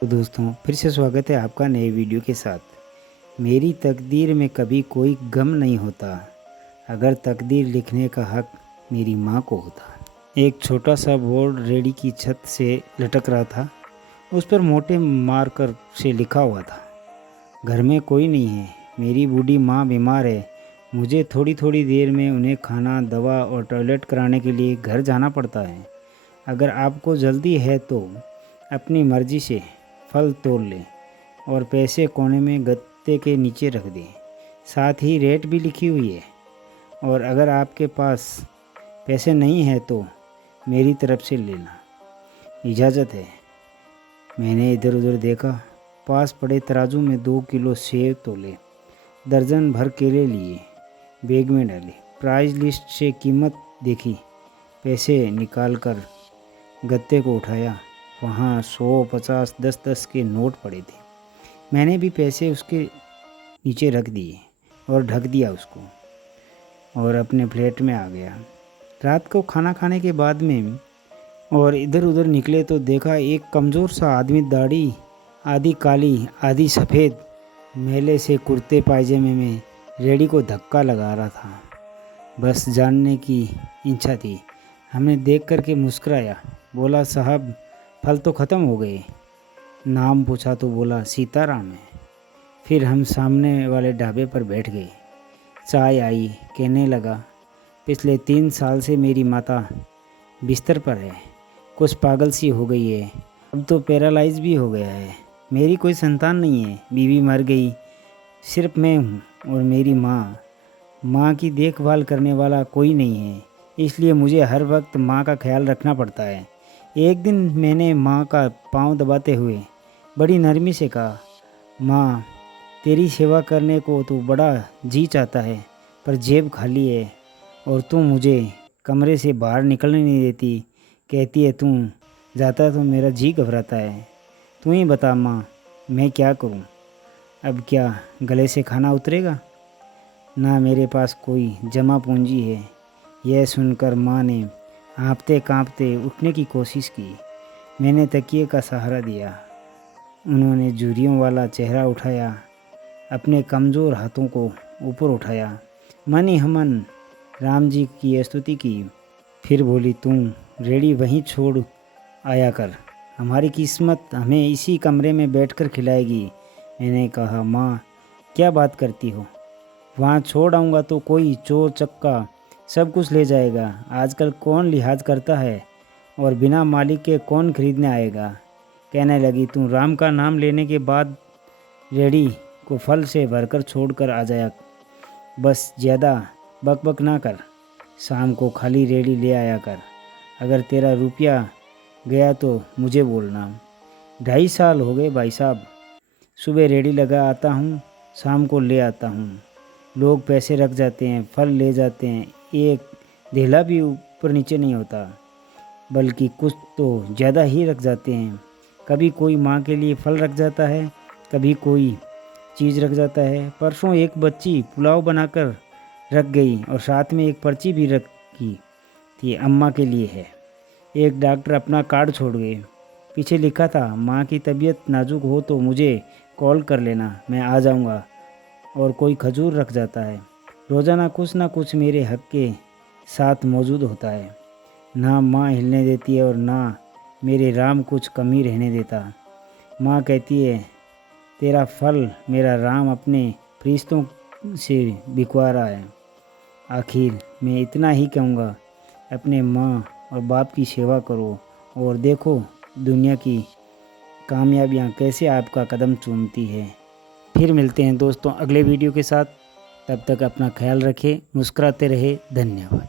तो दोस्तों फिर से स्वागत है आपका नए वीडियो के साथ। मेरी तकदीर में कभी कोई गम नहीं होता, अगर तकदीर लिखने का हक मेरी माँ को होता। एक छोटा सा बोर्ड रेडी की छत से लटक रहा था। उस पर मोटे मार्कर से लिखा हुआ था, घर में कोई नहीं है, मेरी बूढ़ी माँ बीमार है, मुझे थोड़ी थोड़ी देर में उन्हें खाना, दवा और टॉयलेट कराने के लिए घर जाना पड़ता है। अगर आपको जल्दी है तो अपनी मर्ज़ी से फल तोड़ लें और पैसे कोने में गत्ते के नीचे रख दें। साथ ही रेट भी लिखी हुई है, और अगर आपके पास पैसे नहीं है तो मेरी तरफ से लेना, इजाज़त है। मैंने इधर उधर देखा, पास पड़े तराजू में 2 किलो सेब तोले, दर्जन भर केले लिए, बैग में डाले, प्राइस लिस्ट से कीमत देखी, पैसे निकाल कर गत्ते को उठाया। वहाँ 100, 50, 10-10 के नोट पड़े थे। मैंने भी पैसे उसके नीचे रख दिए और ढक दिया उसको, और अपने फ्लैट में आ गया। रात को खाना खाने के बाद में और इधर उधर निकले तो देखा एक कमज़ोर सा आदमी, दाढ़ी आधी काली आधी सफ़ेद, मेले से कुर्ते पायजामे में रेडी को धक्का लगा रहा था। बस जानने की इच्छा थी। हमने देख कर के मुस्कुराया, बोला साहब फल तो ख़त्म हो गए। नाम पूछा तो बोला सीताराम है। फिर हम सामने वाले ढाबे पर बैठ गए। चाय आई, कहने लगा पिछले 3 साल से मेरी माता बिस्तर पर है, कुछ पागल सी हो गई है, अब तो पैरालाइज भी हो गया है। मेरी कोई संतान नहीं है, बीवी मर गई, सिर्फ मैं हूँ और मेरी माँ की देखभाल करने वाला कोई नहीं है, इसलिए मुझे हर वक्त माँ का ख्याल रखना पड़ता है। एक दिन मैंने माँ का पाँव दबाते हुए बड़ी नरमी से कहा, माँ तेरी सेवा करने को तो बड़ा जी चाहता है, पर जेब खाली है और तू मुझे कमरे से बाहर निकलने नहीं देती। कहती है तू जाता तो मेरा जी घबराता है। तू ही बता माँ, मैं क्या करूँ? अब क्या गले से खाना उतरेगा? ना मेरे पास कोई जमा पूंजी है। यह सुनकर माँ ने हाँफते काँपते उठने की कोशिश की। मैंने तकिए का सहारा दिया। उन्होंने झुर्रियों वाला चेहरा उठाया, अपने कमज़ोर हाथों को ऊपर उठाया, मन ही मन राम जी की स्तुति की। फिर बोली, तुम रेडी वहीं छोड़ आया कर, हमारी किस्मत हमें इसी कमरे में बैठकर खिलाएगी। मैंने कहा, माँ क्या बात करती हो? वहाँ छोड़ आऊँगा तो कोई चोर चक्का सब कुछ ले जाएगा। आजकल कौन लिहाज करता है, और बिना मालिक के कौन खरीदने आएगा? कहने लगी, तू राम का नाम लेने के बाद रेडी को फल से भरकर छोड़कर आ जाया, बस ज़्यादा बकबक ना कर, शाम को खाली रेडी ले आया कर। अगर तेरा रुपया गया तो मुझे बोलना। 2.5 साल हो गए भाई साहब, सुबह रेडी लगा आता हूँ, शाम को ले आता हूँ। लोग पैसे रख जाते हैं, फल ले जाते हैं, एक धेला भी ऊपर नीचे नहीं होता, बल्कि कुछ तो ज़्यादा ही रख जाते हैं। कभी कोई माँ के लिए फल रख जाता है, कभी कोई चीज़ रख जाता है। परसों एक बच्ची पुलाव बनाकर रख गई और साथ में एक पर्ची भी रखी थी, अम्मा के लिए है। एक डॉक्टर अपना कार्ड छोड़ गए, पीछे लिखा था, माँ की तबीयत नाजुक हो तो मुझे कॉल कर लेना, मैं आ जाऊँगा। और कोई खजूर रख जाता है। रोज़ाना कुछ ना कुछ मेरे हक के साथ मौजूद होता है। ना माँ हिलने देती है और ना मेरे राम कुछ कमी रहने देता। माँ कहती है, तेरा फल मेरा राम अपने फरिश्तों से बिकवा रहा है। आखिर मैं इतना ही कहूँगा, अपने माँ और बाप की सेवा करो और देखो दुनिया की कामयाबियाँ कैसे आपका कदम चूमती है। फिर मिलते हैं दोस्तों अगले वीडियो के साथ। तब तक अपना ख्याल रखें, मुस्कुराते रहे। धन्यवाद।